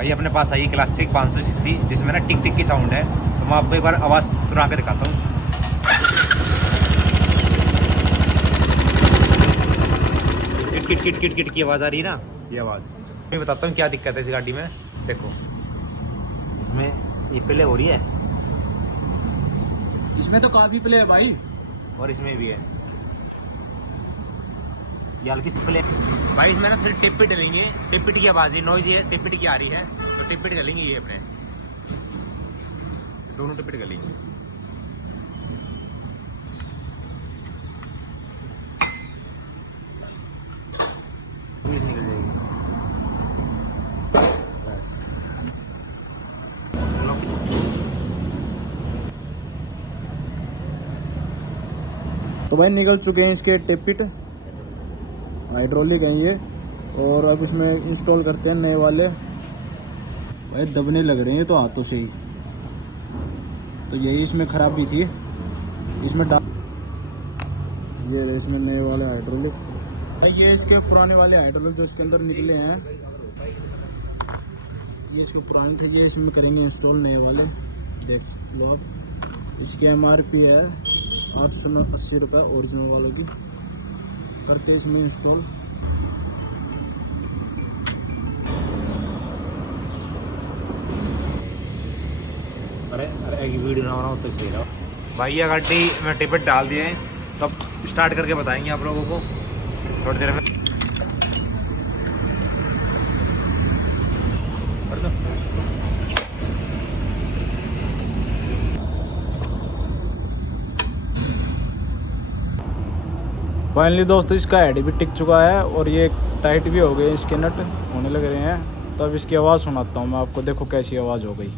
भाई अपने पास आई classic 500 CC जिसमें ना टिक टिक की साउंड है, तो मैं आपको एक बार आवाज़ सुना के दिखाता हूँ। Kit kit kit kit kit की आवाज़ आ रही है ना, ये आवाज़। मैं बताता हूँ क्या दिक्कत है इस गाड़ी में। देखो इसमें ये प्ले हो रही है, इसमें तो काफी प्ले है भाई, और इसमें भी है ये हल्की सी प्ले। भाई इसमें ना फिर टिप पिट डलेंगे, टिप पिट की आवाज़ है, नॉइज है टिप पिट की आ रही है, तो टिप पिट डलेंगे ये अपने दोनों टिप पिट डलेंगे। पुलिस निकल जाएगी बस। तो भाई निकल चुके हैं इसके टिप पिट, हाइड्रोलिक है ये। और अब इसमें इंस्टॉल करते हैं नए वाले। भाई दबने लग रहे हैं तो हाथों से ही, तो यही इसमें खराबी थी। इसमें ये इसमें नए वाले हाइड्रोलिक, भाई ये इसके पुराने वाले हाइड्रोलिक जो इसके अंदर निकले हैं, ये इसके पुराने थे, ये इसमें करेंगे इंस्टॉल नए वाले। देख लो आप, इसकी MRP है 880 रुपये ओरिजिनल वालों की। करते इसमें इंस्टॉल। अरे अरे एक वीडियो ना बनाओ तो सही रहो। भाई ये गाड़ी में टिकट डाल दिए हैं, तो अब स्टार्ट करके बताएंगे आप लोगों को थोड़ी देर में। कर दो। फाइनली दोस्तों इसका हेड भी टिक चुका है और ये टाइट भी हो गए, इसके नट होने लग रहे हैं। तो अब इसकी आवाज़ सुनाता हूँ मैं आपको, देखो कैसी आवाज़ हो गई।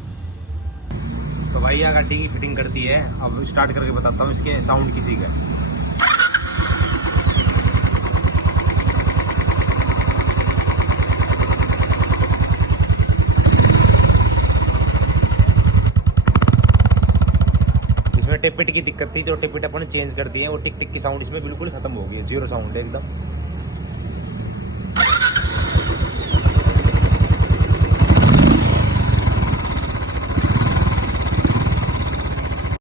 तो भाई ये गाड़ी की फिटिंग कर दी है, अब स्टार्ट करके बताता हूँ इसके साउंड किसी का। इसमें टिप पिट की दिक्कत थी, जो टिप पिट अपन चेंज कर दिए हैं, वो टिक टिक की साउंड इसमें बिल्कुल खत्म हो गई है, जीरो साउंड है एकदम।